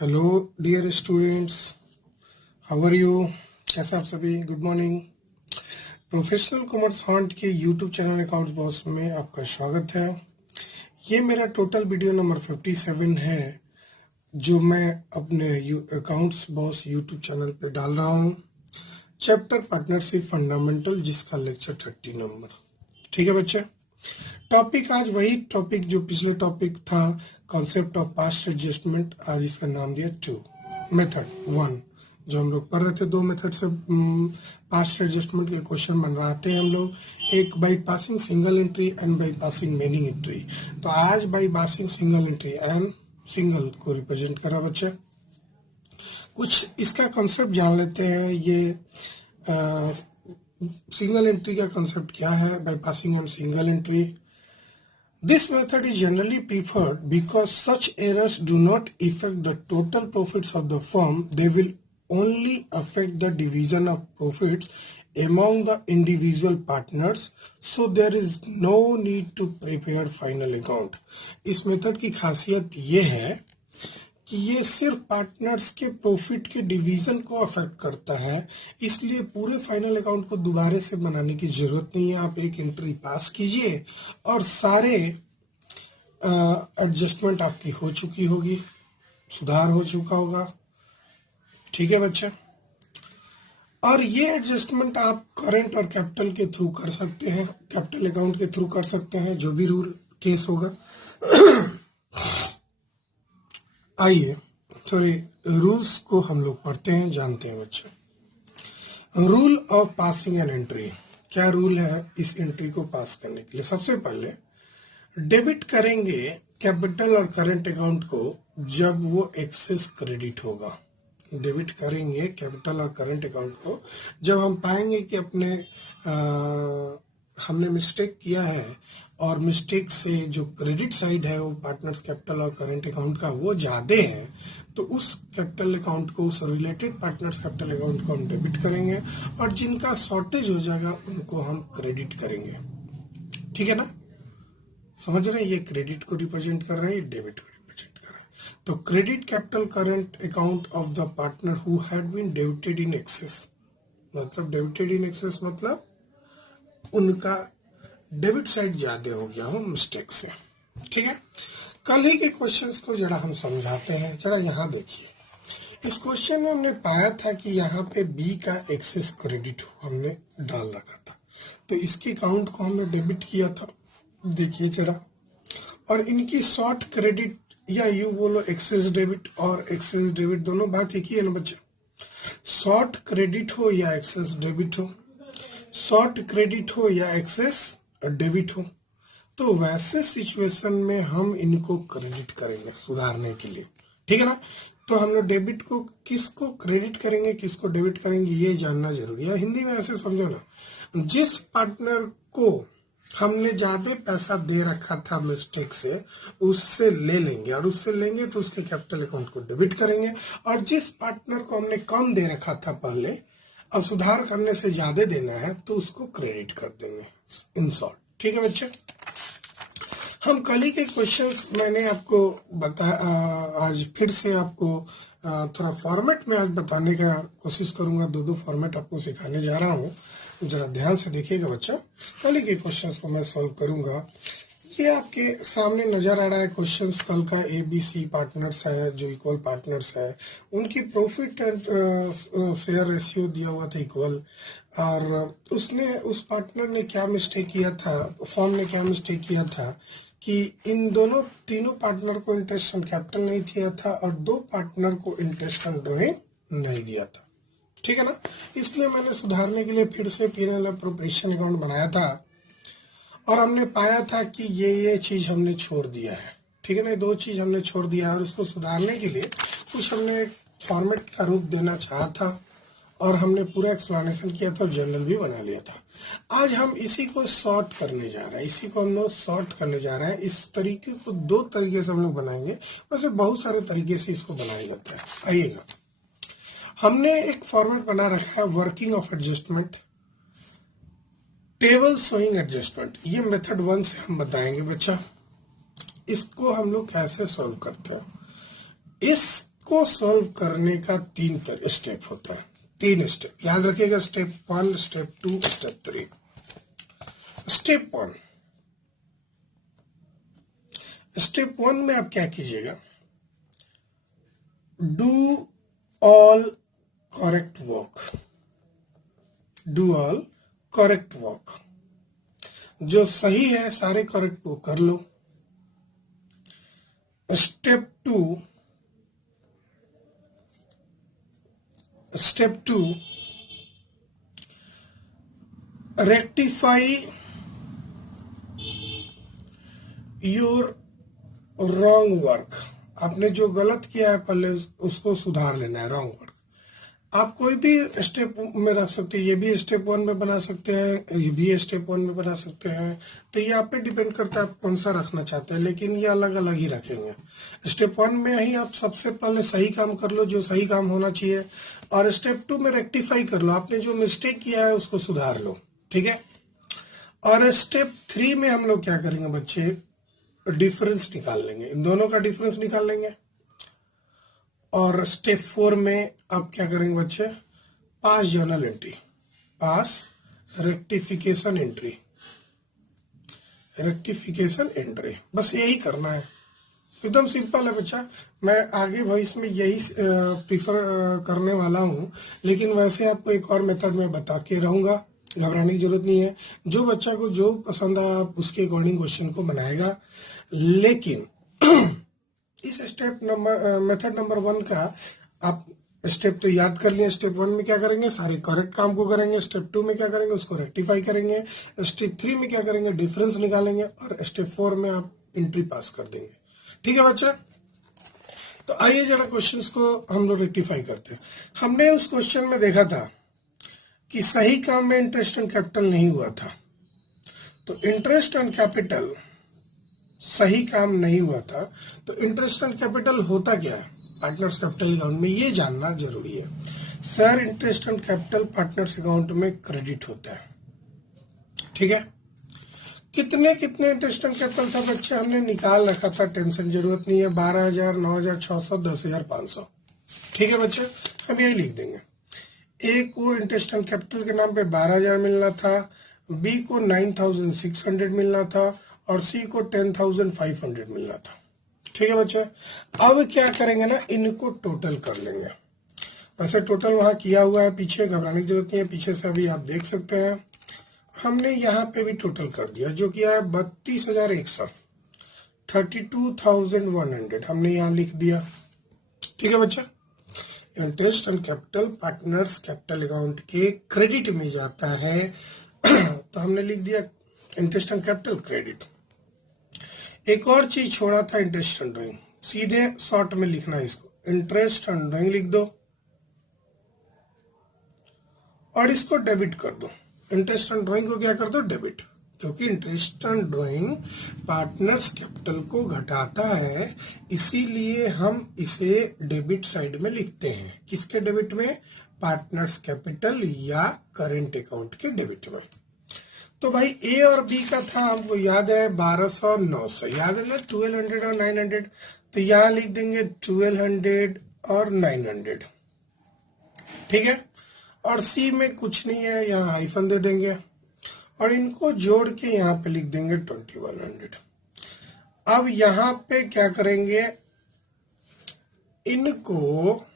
Hello dear students, how are you? कैसा आप सभी? Good morning. Professional commerce hunt के यूट्यूब चैनल अकाउंट्स बॉस में आपका स्वागत है। ये मेरा टोटल वीडियो नंबर 57 है जो मैं अपने अकाउंट्स बॉस यूट्यूब चैनल पे डाल रहा हूँ। चैप्टर पार्टनरशिप फंडामेंटल, जिसका लेक्चर 30 नंबर। ठीक है बच्चे, टॉपिक आज वही टॉपिक जो पिछले टॉपिक था, कॉन्सेप्ट ऑफ पास्ट एडजस्टमेंट। आज इसका नाम दिया 2, मेथड 1 जो हम लोग पढ़ रहे थे। 2 मेथड से पास्ट एडजस्टमेंट के क्वेश्चन बन रहे थे हम लोग, एक by passing single entry and by passing many entry. तो आज by passing single entry and single को रिप्रेजेंट करा बच्चे। कुछ इसका कॉन्सेप्ट जान लेते हैं। ये सिंगल एंट्री का कॉन्सेप्ट क्या है, by passing and single entry. This method is generally preferred because such errors do not affect the total profits of the firm. They will only affect the division of profits among the individual partners. So there is no need to prepare final account. इस method की खासियत ये है कि ये सिर्फ partners के profit के डिवीजन को अफेक्ट करता है, इसलिए पूरे फाइनल अकाउंट को दोबारा से बनाने की जरूरत नहीं है। आप एक एंट्री पास कीजिए और सारे एडजस्टमेंट आपकी हो चुकी होगी, सुधार हो चुका होगा। ठीक है बच्चे, और ये एडजस्टमेंट आप करंट और कैपिटल के थ्रू कर सकते हैं, कैपिटल अकाउंट के थ्रू कर सकते हैं, जो भी रूल केस होगा। आइए थोड़े रूल्स को हम लोग पढ़ते हैं, जानते हैं बच्चे। Rule of passing an entry, क्या रूल है इस एंट्री को पास करने के लिए? सबसे पहले डेबिट करेंगे कैपिटल और करंट अकाउंट को जब वो एक्सेस क्रेडिट होगा। डेबिट करेंगे कैपिटल और करंट अकाउंट को जब हम पाएंगे कि हमने मिस्टेक किया है और मिस्टेक से जो क्रेडिट साइड है वो पार्टनर्स कैपिटल और करंट अकाउंट का वो ज्यादा है, तो उस कैपिटल अकाउंट को, उस रिलेटेड पार्टनर्स कैपिटल अकाउंट को हम डेबिट करेंगे और जिनका शॉर्टेज हो जाएगा उनको हम क्रेडिट करेंगे। ठीक है ना, समझ रहे हैं? ये क्रेडिट को रिप्रेजेंट कर रहे हैं, ये डेबिट को रिप्रेजेंट कर रहे हैं। तो credit capital current account of the partner who had been debited in excess, मतलब डेबिटेड इन एक्सेस मतलब उनका डेबिट साइड ज्यादा हो गया हो मिस्टेक से। ठीक है, कल ही के क्वेश्चंस को जरा हम समझाते हैं। जरा यहाँ देखिए, इस क्वेश्चन में हमने पाया था कि यहाँ पे बी का एक्सेस क्रेडिट हमने डाल रखा था, तो इसके अकाउंट को हमने डेबिट किया था। देखिए जरा, और इनकी शॉर्ट क्रेडिट या यू बोलो एक्सेस डेबिट और एक्सेस डेबिट दोनों बात एक ही है ना बच्चा। शॉर्ट क्रेडिट हो या एक्सेस डेबिट हो, शॉर्ट क्रेडिट हो या एक्सेस डेबिट हो, तो वैसे सिचुएशन में हम इनको क्रेडिट करेंगे सुधारने के लिए। ठीक है ना, तो हम लोग डेबिट को किसको क्रेडिट करेंगे, किसको डेबिट करेंगे, ये जानना जरूरी है। हिंदी में ऐसे समझो ना, जिस पार्टनर को हमने ज्यादा पैसा दे रखा था मिस्टेक से, उससे ले लेंगे, और उससे लेंगे तो उसके कैपिटल अकाउंट को डेबिट करेंगे, और जिस पार्टनर को हमने कम दे रखा था पहले, अब सुधार करने से ज्यादा देना है तो उसको क्रेडिट कर देंगे, इन शॉर्ट। ठीक है बच्चे, हम कल ही के क्वेश्चंस मैंने आपको बताया, आज फिर से आपको थोड़ा फॉर्मेट में आज बताने का कोशिश करूंगा। 2 फॉर्मेट आपको सिखाने जा रहा हूँ, जरा ध्यान से देखिएगा बच्चा। कल ही के क्वेश्चंस को मैं सॉल्व करूंगा। ये आपके सामने नजर आ रहा है क्वेश्चंस कल का। ABC पार्टनर्स है जो इक्वल पार्टनर्स है, उनकी प्रॉफिट एंड शेयर रेशियो दिया हुआ था इक्वल, और उस पार्टनर ने क्या मिस्टेक किया था, फर्म ने क्या मिस्टेक किया था कि इन तीनों पार्टनर को इंटरेस्ट एंड कैपिटल नहीं दिया था और 2 पार्टनर को इंटरेस्ट एंड ड्रॉइंग नहीं दिया था। ठीक है ना, इसलिए मैंने सुधारने के लिए फिर से P&L अप्रोप्रिएशन अकाउंट बनाया था, और हमने पाया था कि ये चीज हमने छोड़ दिया है। ठीक है ना, 2 चीज हमने छोड़ दिया है, और उसको सुधारने के लिए कुछ हमने फॉर्मेट का रूप देना चाहा था, और हमने पूरा एक्सप्लेनेशन किया था, जर्नल भी बना लिया था। आज हम इसी को शॉर्ट करने जा रहे हैं, इसी को हम लोग शॉर्ट करने जा रहे हैं। इस तरीके को 2 तरीके से हम लोग बनाएंगे, वैसे बहुत सारे तरीके से इसको बनाया जाता है। आइएगा, हमने एक फॉर्मेट बना रखा है, working of adjustment, table showing adjustment. ये मेथड 1 से हम बताएंगे बच्चा। इसको हम लोग कैसे सॉल्व करते हैं। इस इसको सॉल्व करने का 3 स्टेप होता है, 3 स्टेप याद रखिएगा, स्टेप 1, स्टेप 2, स्टेप 3। स्टेप 1 में आप क्या कीजिएगा, do all correct work, do all correct work, जो सही है सारे करेक्ट को कर लो। Step 2 rectify your wrong work, आपने जो गलत किया है पहले उसको सुधार लेना है, रॉन्ग वर्क। आप कोई भी स्टेप में रख सकते हैं, ये भी स्टेप 1 में बना सकते हैं, ये भी स्टेप 1 में बना सकते हैं, तो ये आप पे डिपेंड करता है आप कौन सा रखना चाहते हैं, लेकिन ये अलग अलग ही रखेंगे। स्टेप 1 में ही आप सबसे पहले सही काम कर लो, जो सही काम होना चाहिए, और स्टेप 2 में रेक्टिफाई कर लो, आपने जो मिस्टेक किया है उसको सुधार लो, ठीक है। और स्टेप 3 में हम लोग क्या करेंगे बच्चे, डिफरेंस निकाल लेंगे, इन दोनों का डिफरेंस निकाल लेंगे। और स्टेप 4 में आप क्या करेंगे बच्चे, पास जर्नल एंट्री, पास रेक्टिफिकेशन एंट्री, बस यही करना है, एकदम सिंपल है बच्चा। मैं आगे भविष्य में यही प्रीफर करने वाला हूँ, लेकिन वैसे आपको एक और मेथड में बता के रहूंगा, घबराने की जरूरत नहीं है। जो बच्चा को जो पसंद है आप उसके अकॉर्डिंग क्वेश्चन को बनाएगा, लेकिन इस मेथड नंबर 1 का आप स्टेप तो याद कर लिए। स्टेप 1 में क्या करेंगे, सारे करेक्ट काम को करेंगे। स्टेप 2 में क्या करेंगे, उसको रेक्टिफाई करेंगे। स्टेप 3 में क्या करेंगे, डिफरेंस निकालेंगे। और स्टेप 4 में आप एंट्री पास कर देंगे, ठीक है बच्चे। तो आइए जरा क्वेश्चंस को हम लोग रेक्टिफाई करते हैं। हमने उस क्वेश्चन में देखा था कि सही काम में इंटरेस्ट एंड कैपिटल नहीं हुआ था, तो इंटरेस्ट एंड कैपिटल सही काम नहीं हुआ था, तो इंटरेस्ट एंड कैपिटल होता क्या है पार्टनर्स कैपिटल अकाउंट में, ये जानना जरूरी है। Sir interest and capital partners account में क्रेडिट होता है, ठीक है। कितने इंटरेस्ट एंड कैपिटल था बच्चे, हमने निकाल रखा था, टेंशन जरूरत नहीं है। 12,000, 9,600, 10,500, ठीक है बच्चे, हम यही लिख देंगे। ए को इंटरेस्ट एंड कैपिटल के नाम पे 12,000 मिलना था, बी को 9,600 मिलना था, और सी को 10,500 मिलना था, ठीक है बच्चे। अब क्या करेंगे ना, इनको टोटल कर लेंगे। वैसे टोटल वहां किया हुआ है पीछे, घबराने की जरूरत नहीं है, पीछे से अभी आप देख सकते हैं। हमने यहाँ पे भी टोटल कर दिया, जो किया है 32,100, 32,100 हमने यहाँ लिख दिया, ठीक है बच्चा। Interest and capital partners capital account के क्रेडिट में जाता है तो हमने लिख दिया इंटरेस्ट एंड कैपिटल क्रेडिट। एक और चीज छोड़ा था, इंटरेस्ट एंड ड्राइंग, सीधे शॉर्ट में लिखना है इसको, इंटरेस्ट एंड ड्राइंग लिख दो और इसको डेबिट कर दो। इंटरेस्ट एंड ड्राइंग को क्या कर दो, डेबिट, क्योंकि interest and drawing partners capital को घटाता है, इसीलिए हम इसे डेबिट साइड में लिखते हैं। किसके डेबिट में, पार्टनर्स कैपिटल या करेंट अकाउंट के डेबिट में। तो भाई ए और बी का था, हमको याद है 1200 और 900, याद है ना, 1200 और 900, तो यहां लिख देंगे 1200 और 900, ठीक है। और सी में कुछ नहीं है, यहाँ हाइफन दे देंगे और इनको जोड़ के यहाँ पे लिख देंगे 2100। अब यहाँ पे क्या करेंगे, इनको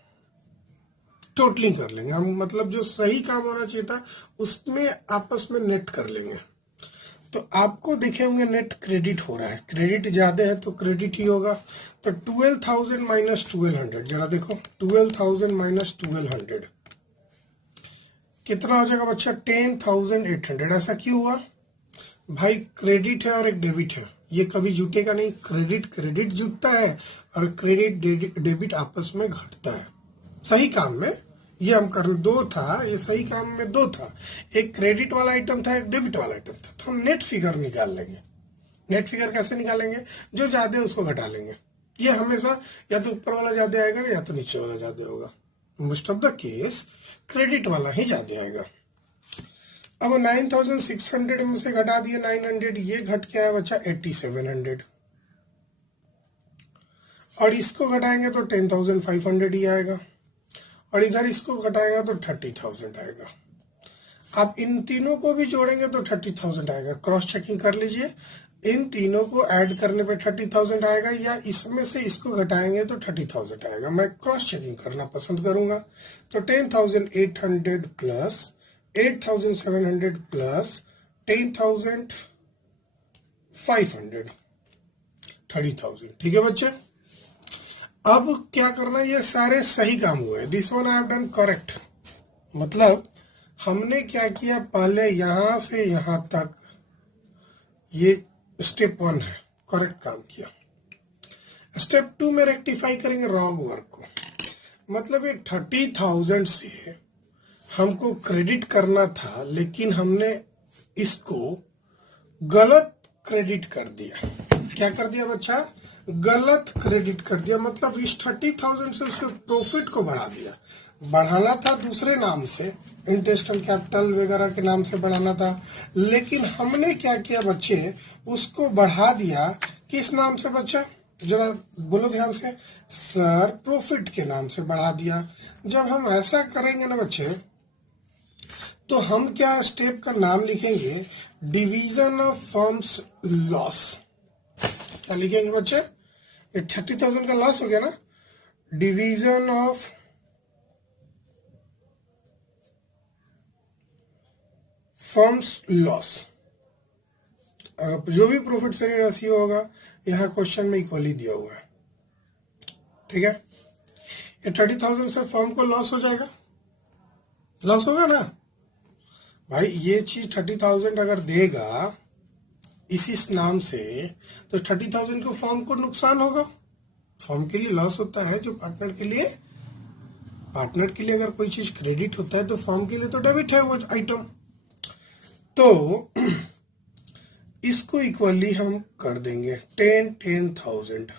टोटलिंग कर लेंगे हम, मतलब जो सही काम होना चाहिए था उसमें आपस में नेट कर लेंगे। तो आपको दिखे होंगे नेट क्रेडिट हो रहा है, क्रेडिट ज्यादा है तो क्रेडिट ही होगा। तो 12,000 माइनस 1200, जरा देखो 12,000 माइनस 1200 कितना हो जाएगा बच्चा, 10,800। ऐसा क्यों हुआ भाई, क्रेडिट है और एक डेबिट है, ये कभी जुटेगा नहीं। क्रेडिट जुटता है और क्रेडिट डेबिट आपस में घटता है। सही काम में ये हम कर, 2 था, ये सही काम में 2 था, एक क्रेडिट वाला आइटम था, एक डेबिट वाला आइटम था। तो हम नेट फिगर निकाल लेंगे। नेट फिगर कैसे निकालेंगे, जो ज्यादा है उसको घटा लेंगे। ये हमेशा या तो ऊपर वाला ज्यादा आएगा या तो नीचे वाला ज्यादा होगा। Most of the case credit वाला ही ज्यादा आएगा। अब 9,600 में से घटा दिए 900, ये घट के आया बच्चा 8,700। और इसको घटाएंगे तो 10,500 ही आएगा, और इधर इसको घटाएगा तो 30,000 आएगा। आप इन तीनों को भी जोड़ेंगे तो 30,000 आएगा। क्रॉस चेकिंग कर लीजिए, इन तीनों को ऐड करने पे 30,000 आएगा, या इसमें से इसको घटाएंगे तो 30,000 आएगा। मैं क्रॉस चेकिंग करना पसंद करूंगा। तो 10,800 प्लस 8,700 प्लस 10,500, 30,000। ठीक है बच्चे, अब क्या करना है, ये सारे सही काम हुए। This one I have done correct. मतलब हमने क्या किया, पहले यहां से यहां तक ये स्टेप 1 है, करेक्ट काम किया। स्टेप 2 में रेक्टिफाई करेंगे रॉन्ग वर्क को। मतलब ये 30,000 से हमको क्रेडिट करना था, लेकिन हमने इसको गलत क्रेडिट कर दिया। क्या कर दिया बच्चा, गलत क्रेडिट कर दिया। मतलब इस 30,000 से उसके प्रॉफिट को बढ़ा दिया। बढ़ाना था दूसरे नाम से, इंटरेस्ट एंड कैपिटल वगैरह के नाम से बढ़ाना था, लेकिन हमने क्या किया बच्चे, उसको बढ़ा दिया किस नाम से बच्चा, जरा बोलो ध्यान से, सर प्रॉफिट के नाम से बढ़ा दिया। जब हम ऐसा करेंगे ना बच्चे, तो हम क्या स्टेप का नाम लिखेंगे, डिवीजन ऑफ फर्म्स लॉस। क्या लिखेंगे बच्चे, ये 30,000 का लॉस हो गया ना, डिवीजन ऑफ फर्म्स लॉस। जो भी प्रॉफिट शेयरिंग रेशियो होगा यहाँ क्वेश्चन में इक्वली दिया हुआ है। ठीक है, ये 30,000 से फर्म को लॉस हो जाएगा, लॉस होगा ना भाई। ये चीज 30,000 अगर देगा इसी नाम से, तो 30,000 को फर्म को नुकसान होगा। फर्म के लिए लॉस होता है, जो पार्टनर के लिए अगर कोई चीज क्रेडिट होता है तो फर्म के लिए तो डेबिट है वो आइटम। तो इसको इक्वली हम कर देंगे 10,000।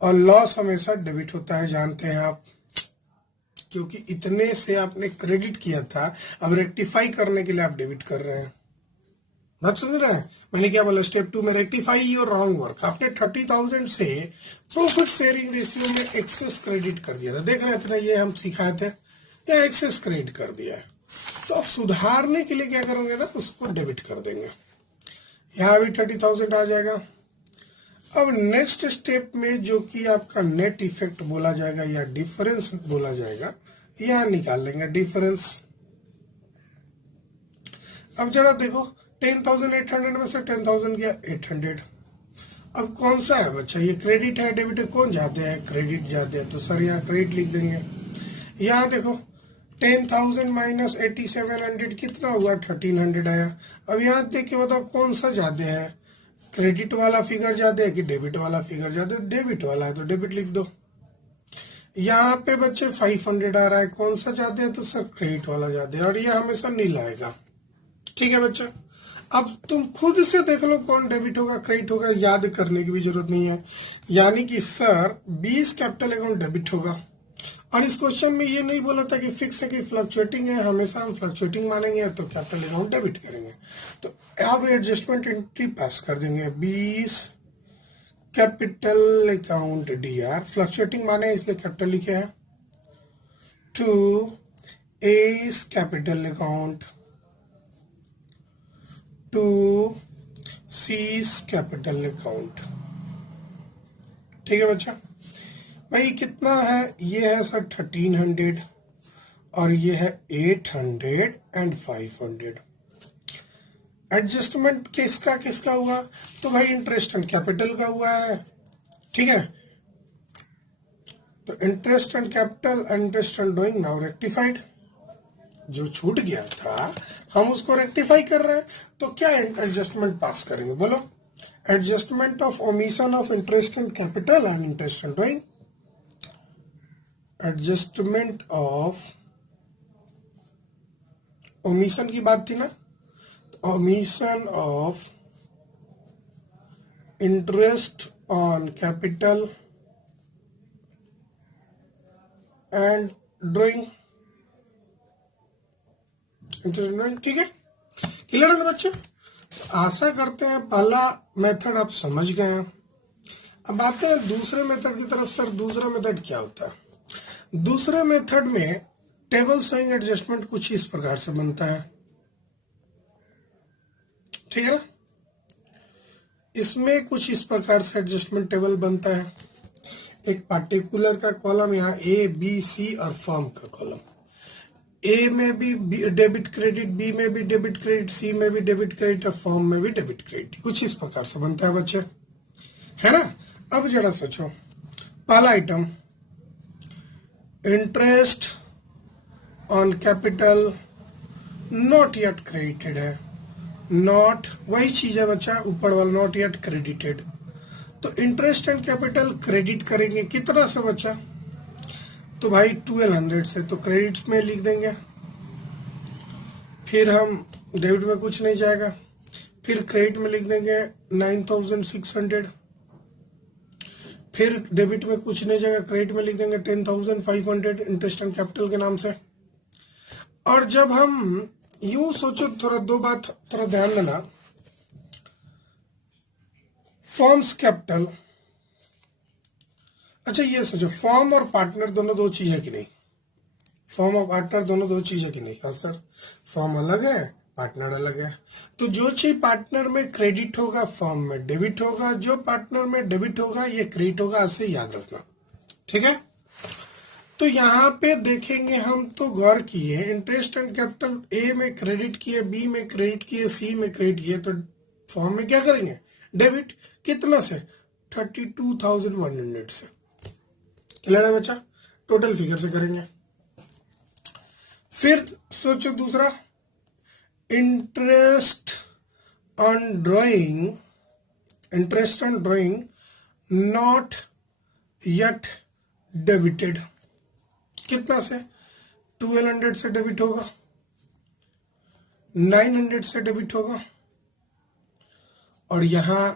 और लॉस हमेशा डेबिट होता है, जानते हैं आप, क्योंकि इतने से आपने क्रेडिट किया था, अब रेक्टिफाई करने के लिए आप डेबिट कर रहे हैं। बात समझ रहे हैं मैंने क्या बोला, स्टेप 2 में रेक्टिफाई योर रॉन्ग वर्क। आपने 30,000 से प्रॉफिट शेयरिंग रेशियो में एक्सेस क्रेडिट कर दिया था, देख रहे थे ना, ये हम सिखाए थे, या एक्सेस क्रेडिट कर दिया है। तो अब सुधारने के लिए क्या करेंगे ना, उसको डेबिट कर देंगे। यहां भी 30,000 आ जाएगा। अब नेक्स्ट स्टेप में जो कि आपका नेट इफेक्ट बोला जाएगा या डिफरेंस बोला जाएगा, यहां निकाल लेंगे डिफरेंस। अब जरा देखो, 10,800 में से 10,000 गया 800। अब कौन सा है बच्चा, ये क्रेडिट है डेबिट है, कौन जाते हैं, क्रेडिट जाते हैं, तो सर यहाँ क्रेडिट लिख देंगे। यहाँ देखो 10,000 माइनस 8,700 कितना हुआ, 1,300 आया। अब यहाँ देख के बताओ कौन सा ज्यादा है, क्रेडिट वाला फिगर ज्यादा है कि डेबिट वाला फिगर ज्यादा है, डेबिट वाला है तो डेबिट लिख दो। यहाँ पे बच्चे 500 आ रहा है, कौन सा ज्यादा है, तो सर क्रेडिट वाला ज्यादा है, और ये हमेशा नील आएगा। ठीक है बच्चा, अब तुम खुद से देख लो कौन डेबिट होगा क्रेडिट होगा, याद करने की भी जरूरत नहीं है। यानी कि सर 20 कैपिटल अकाउंट डेबिट होगा। और इस क्वेश्चन में ये नहीं बोला था कि फिक्स है कि फ्लक्चुएटिंग है, हमेशा हम फ्लक्चुएटिंग मानेंगे तो कैपिटल अकाउंट डेबिट करेंगे। तो अब एडजस्टमेंट एंट्री पास कर देंगे, 20 कैपिटल अकाउंट डीआर, फ्लक्चुएटिंग माने इसलिए कैपिटल लिखे हैं, to S capital account to C's capital account. ठीक है बच्चा, भाई कितना है, ये है सर 1,300 और ये है 800 एंड 500। एडजस्टमेंट किसका किसका हुआ, तो भाई इंटरेस्ट एंड कैपिटल का हुआ है। ठीक है, तो interest and capital, interest and doing now rectified. जो छूट गया था हम उसको रेक्टिफाई कर रहे हैं, तो क्या एडजस्टमेंट पास करेंगे बोलो, adjustment of omission of interest and capital and interest and doing. Adjustment of omission की बात थी ना, omission of interest on capital and drawing, ठीक है, क्लियर है ना बच्चे। आशा करते हैं पहला मेथड आप समझ गए हैं। अब आते हैं दूसरे मेथड की तरफ। सर दूसरा मेथड क्या होता है? दूसरे मेथड में टेबल स्विंग एडजस्टमेंट कुछ इस प्रकार से बनता है, ठीक है ना। इसमें कुछ इस प्रकार से एडजस्टमेंट टेबल बनता है। एक पार्टिकुलर का कॉलम, यहाँ ए बी सी और फॉर्म का कॉलम। ए में भी डेबिट क्रेडिट, बी में भी डेबिट क्रेडिट, सी में भी डेबिट क्रेडिट और फॉर्म में भी डेबिट क्रेडिट। कुछ इस प्रकार से बनता है बच्चे, है ना। अब जरा सोचो, पहला item interest on capital not yet credited है। नॉट वही चीज है बच्चा, ऊपर वाला नॉट येट क्रेडिटेड। तो इंटरेस्ट एंड कैपिटल क्रेडिट करेंगे कितना से बच्चा? तो भाई 1200 से, तो क्रेडिट में लिख देंगे। फिर हम डेबिट में कुछ नहीं जाएगा, फिर क्रेडिट में लिख देंगे 9600। फिर डेबिट में कुछ नहीं जाएगा, क्रेडिट में लिख देंगे 10500 इंटरेस्ट एंड कैपिटल के नाम से। और जब हम यूं सोचो, थोड़ा दो बात थोड़ा ध्यान देना। फॉर्म्स कैपिटल, अच्छा ये सोचो, फॉर्म और पार्टनर दोनों दो चीज है कि नहीं? फॉर्म और पार्टनर दोनों दो चीज है कि नहीं? हाँ सर, फॉर्म अलग है, पार्टनर अलग है। तो जो चीज पार्टनर में क्रेडिट होगा फॉर्म में डेबिट होगा, जो पार्टनर में डेबिट होगा ये क्रेडिट होगा, ऐसे याद रखना, ठीक है। तो यहाँ पे देखेंगे हम, तो गौर किए, इंटरेस्ट एंड कैपिटल ए में क्रेडिट किए, बी में क्रेडिट किए, सी में क्रेडिट किए, तो फॉर्म में क्या करेंगे? डेबिट। कितना से? 32,100 से। क्लियर है बच्चा? टोटल फिगर से करेंगे। फिर सोचो दूसरा, interest on drawing not yet debited. कितना से? 1200 से डेबिट होगा, 900 से डेबिट होगा, और यहां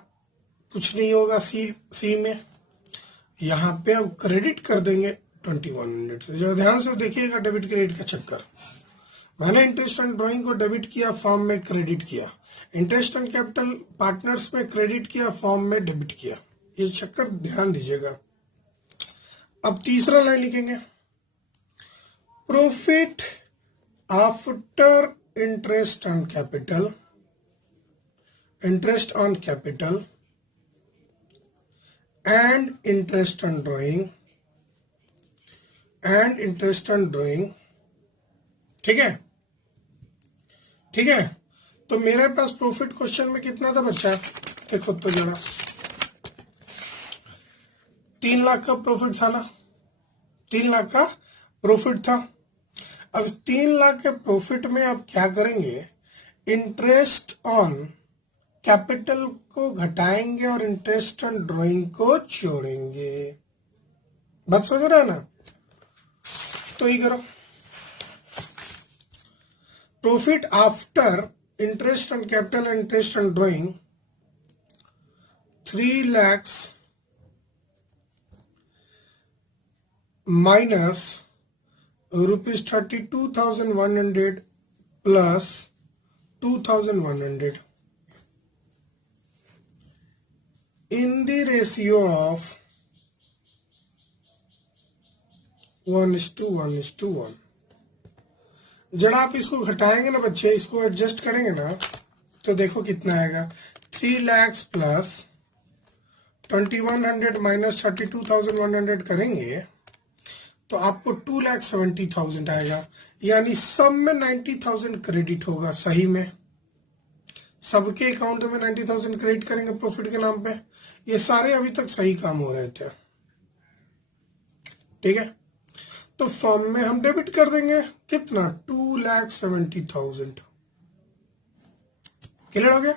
कुछ नहीं होगा सी में। यहां पे अब क्रेडिट कर देंगे 2100 से। जरा ध्यान से देखिएगा डेबिट क्रेडिट का चक्कर। मैंने इंटरेस्ट ऑन ड्राइंग को डेबिट किया, फॉर्म में क्रेडिट किया। इंटरेस्ट ऑन कैपिटल पार्टनर्स में क्रेडिट किया, फॉर्म में डेबिट किया। ये चक्कर ध्यान दीजिएगा। अब तीसरा लाइन लिखेंगे, profit after interest on capital and interest on drawing ठीक है, ठीक है। तो मेरे पास प्रॉफिट क्वेश्चन में कितना था बच्चा? देखो तो जरा, 3 लाख का प्रॉफिट था ना, 3 लाख का प्रॉफिट था। अब 3 लाख के प्रॉफिट में आप क्या करेंगे? इंटरेस्ट ऑन कैपिटल को घटाएंगे और इंटरेस्ट ऑन ड्राइंग को जोड़ेंगे। बात समझ रहा है ना? तो ये करो, profit after interest on capital and interest on drawing 3 lakh minus ₹32,100 plus 2,100 in the ratio of 1:1:1। जब आप इसको घटाएंगे ना बच्चे, इसको एडजस्ट करेंगे ना, तो देखो कितना आएगा। 3 लाख प्लस 2100 माइनस 32,100 करेंगे तो आपको 2,70,000 आएगा। यानी सब में 90,000 क्रेडिट होगा। सही में सबके अकाउंट में 90,000 क्रेडिट करेंगे प्रॉफिट के नाम पे। ये सारे अभी तक सही काम हो रहे थे, ठीक है। तो फॉर्म में हम डेबिट कर देंगे कितना? 2,70,000। क्लियर हो गया?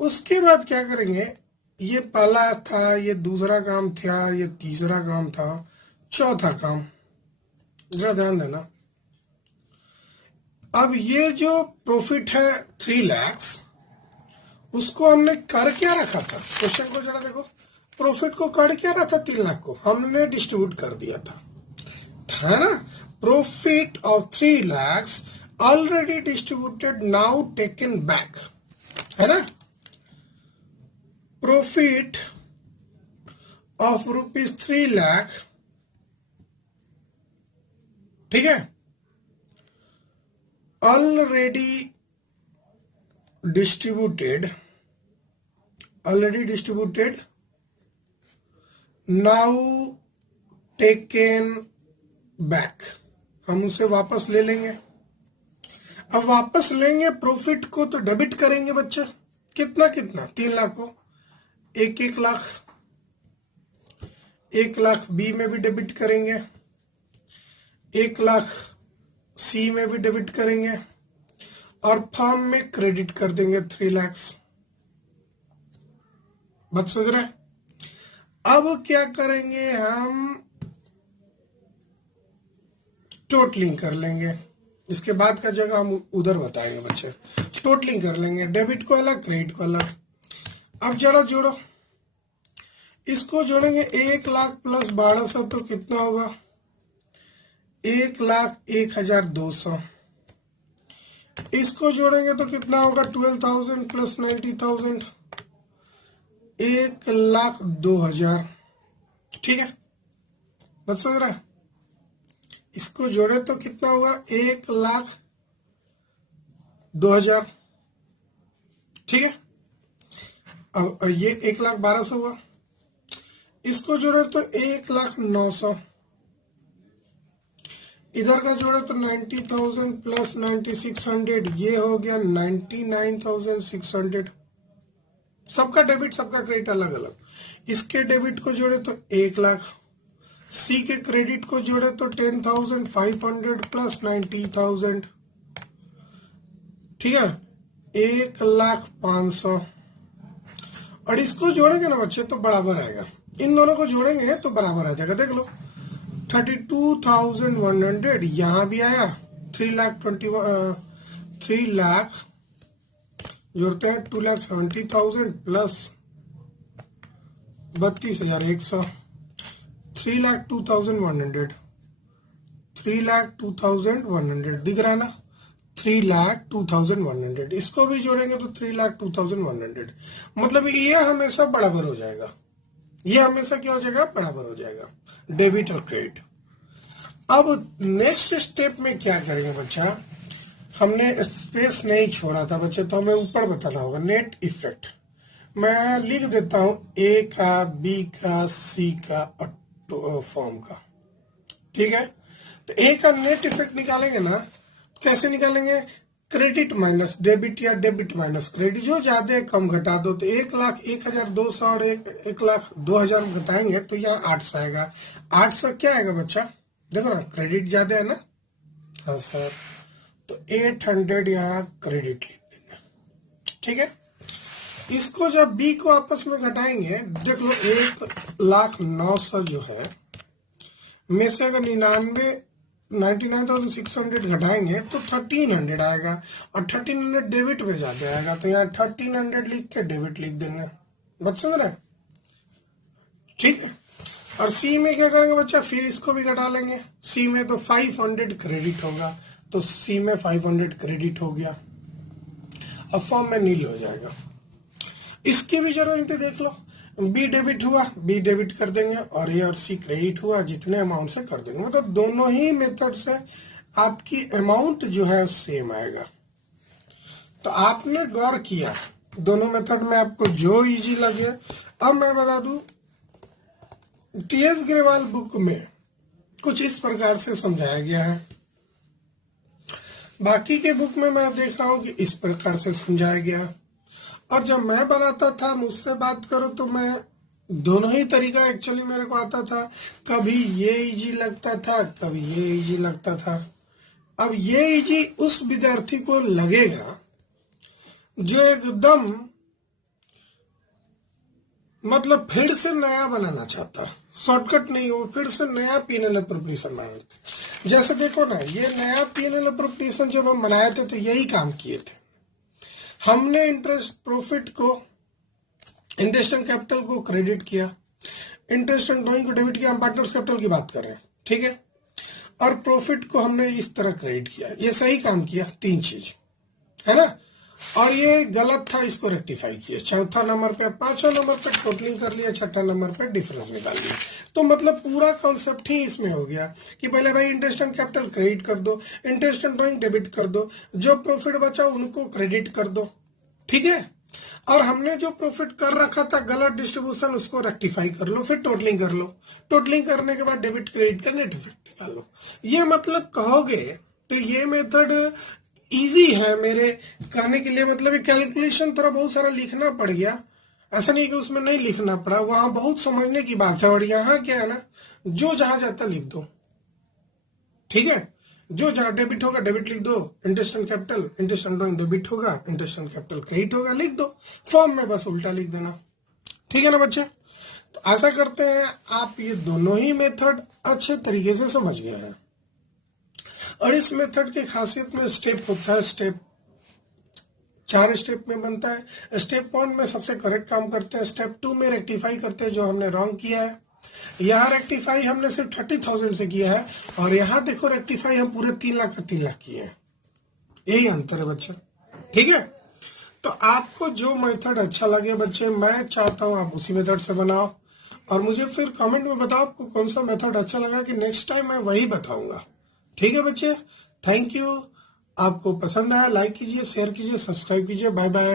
उसके बाद क्या करेंगे? ये पहला था, ये दूसरा काम था, ये तीसरा काम था, चौथा काम जरा ध्यान देना। अब ये जो प्रॉफिट है 3 लाख, उसको हमने कर क्या रखा था? क्वेश्चन को जरा देखो, प्रॉफिट को कर क्या रहा था? 3 लाख को हमने डिस्ट्रीब्यूट कर दिया था ना। Profit of 3 lakh already distributed, now taken back, है ना। प्रॉफिट ऑफ ₹3 लाख, ठीक है, already distributed, now taken back, हम उसे वापस ले लेंगे। अब वापस लेंगे प्रॉफिट को तो डेबिट करेंगे बच्चा, कितना कितना, 3 लाख को 1 लाख, 1 लाख बी में भी डेबिट करेंगे, 1 लाख सी में भी डेबिट करेंगे और फर्म में क्रेडिट कर देंगे 3 लाख। बात समझ रहे हैं? अब क्या करेंगे, हम टोटलिंग कर लेंगे, इसके बाद का जगह हम उधर बताएंगे बच्चे। टोटलिंग कर लेंगे, डेबिट को अलग क्रेडिट को अलग। अब जरा जोड़ो, इसको जोड़ेंगे 1 लाख प्लस 1200 तो कितना होगा, 1,01,200। इसको जोड़ेंगे तो कितना होगा, 12,000 प्लस 90,000, 1,02,000। ठीक है, बस समझ रहा है? इसको जोड़े तो कितना हुआ, 1,02,000। ठीक है, अब ये 1,12,000 हुआ, इसको जोड़े तो 1,09,000, इधर का जोड़े तो 90,000 प्लस 9,600, ये हो गया 99,600। सबका डेबिट सबका क्रेडिट अलग अलग। इसके डेबिट को जोड़े तो 1,00,000, सी के क्रेडिट को जोड़े तो 10,500 प्लस 90,000, ठीक है, 1,05,000। और इसको जोड़ेंगे ना बच्चे तो बराबर आएगा, इन दोनों को जोड़ेंगे तो बराबर आ जाएगा। देख लो 32,100 यहां भी आया, 3 लाख जोड़ते हैं 2,70,000 प्लस 32,100, 3,02,100, 3,02,100 दिख रहा है ना, 3,02,100। इसको भी जोड़ेंगे तो 3,02,100। मतलब ये हमेशा बराबर हो जाएगा, ये हमेशा क्या हो जाएगा, बराबर हो जाएगा, डेबिट और क्रेडिट। अब नेक्स्ट स्टेप में क्या करेंगे बच्चा, हमने स्पेस नहीं छोड़ा था बच्चे, तो हमें ऊपर बताना होगा नेट इफेक्ट। मैं लिख देता हूं ए का, बी का, सी का और फॉर्म का। ठीक है, तो ए का नेट इफेक्ट निकालेंगे ना, कैसे निकालेंगे, क्रेडिट माइनस डेबिट या डेबिट माइनस क्रेडिट, जो ज्यादा है कम घटा दो। तो 1,01,200 और 1,02,000 घटाएंगे तो यहाँ 800 आएगा। 800 क्या आएगा बच्चा, देखो ना, क्रेडिट ज्यादा है ना, हाँ सर, तो 800 यहाँ क्रेडिट लिख देंगे। ठीक है, इसको जब बी को आपस में घटाएंगे, देख लो 1,09,000 जो है में से अगर 99,600 घटाएंगे तो 1,300 आएगा, और 1,300 डेबिट में जाते आएगा, तो यहाँ 1,300 लिख के डेबिट लिख देंगे। बच समझ रहे? ठीक है, और सी में क्या करेंगे बच्चा, फिर इसको भी घटा लेंगे। सी में तो 500 क्रेडिट होगा, तो सी में 500 क्रेडिट हो गया, अब फॉर्म में नील हो जाएगा। इसकी भी जरूरत है, देख लो, बी डेबिट हुआ, बी डेबिट कर देंगे, और ए और सी क्रेडिट हुआ, जितने अमाउंट से कर देंगे। मतलब दोनों ही मेथड से आपकी अमाउंट जो है सेम आएगा। तो आपने गौर किया दोनों मेथड में, आपको जो इजी लगे। अब मैं बता दूं, टीएस ग्रेवाल बुक में कुछ इस प्रकार से समझाया गया है, बाकी के बुक में मैं देख रहा हूं कि इस प्रकार से समझाया गया। और जब मैं बनाता था, मुझसे बात करो तो मैं दोनों ही तरीका एक्चुअली मेरे को आता था। कभी ये इजी लगता था, कभी ये इजी लगता था। अब ये इजी उस विद्यार्थी को लगेगा जो एकदम मतलब फिर से नया बनाना चाहता, शॉर्टकट नहीं हो, फिर से नया पीएनएल एप्रोप्रिएशन बनाते। जैसे देखो ना, ये नया पीएनएल एप्रोप्रिएशन जब हम बनाए थे तो यही काम किए थे। हमने इंटरेस्ट प्रॉफिट को, इंटरेस्ट एंड कैपिटल को क्रेडिट किया, इंटरेस्ट एंड ड्रॉइंग को डेबिट किया। हम पार्टनर्स कैपिटल की बात कर रहे हैं, ठीक है, और प्रॉफिट को हमने इस तरह क्रेडिट किया। ये सही काम किया, 3 चीज है ना। और ये गलत था, इसको रेक्टिफाई किया। चौथा नंबर पे, पांचवा नंबर पे टोटलिंग कर लिया, छठा नंबर पे डिफरेंस निकाल लिया। तो मतलब पूरा कॉन्सेप्ट ही इसमें हो गया कि पहले भाई इंटरेस्ट एंड कैपिटल क्रेडिट कर दो, इंटरेस्ट एंड ड्राइंग डेबिट कर दो, जो प्रॉफिट बचा उनको क्रेडिट कर दो, ठीक है। और हमने जो प्रॉफिट कर रखा था गलत डिस्ट्रीब्यूशन, उसको रेक्टिफाई कर लो, फिर टोटलिंग कर लो। टोटलिंग करने के बाद डेबिट क्रेडिट का नेट इफेक्ट निकाल लो। ये मतलब कहोगे तो ये मेथड इजी है मेरे कहने के लिए। मतलब ये कैलकुलेशन थोड़ा बहुत सारा लिखना पड़ गया, ऐसा नहीं कि उसमें नहीं लिखना पड़ा, वहां बहुत समझने की बात है। और यहाँ क्या है ना, जो जहां जाता लिख दो, ठीक है। जो जहां डेबिट होगा डेबिट लिख दो, interest and capital, interest and drawing debit होगा, इंटरेस्ट एंड कैपिटल क्रेडिट होगा, लिख दो। फॉर्म में बस उल्टा लिख देना, ठीक है ना बच्चे। तो ऐसा करते हैं, आप ये दोनों ही मेथड अच्छे तरीके से समझ गए हैं। और इस मेथड की खासियत में स्टेप होता है, स्टेप 4 स्टेप में बनता है। स्टेप 1 में सबसे करेक्ट काम करते हैं, स्टेप 2 में रेक्टिफाई करते हैं जो हमने रॉन्ग किया है। यहाँ रेक्टिफाई हमने सिर्फ 30,000 से किया है, और यहाँ देखो रेक्टिफाई हम पूरे 3 लाख का 3 लाख किए हैं। यही अंतर है बच्चे, ठीक है। तो आपको जो मेथड अच्छा लगे बच्चे, मैं चाहता हूँ आप उसी मेथड से बनाओ, और मुझे फिर कमेंट में बताओ आपको कौन सा मेथड अच्छा लगा, कि नेक्स्ट टाइम मैं वही बताऊंगा, ठीक है बच्चे। Thank you. आपको पसंद आया लाइक कीजिए, शेयर कीजिए, सब्सक्राइब कीजिए। Bye bye.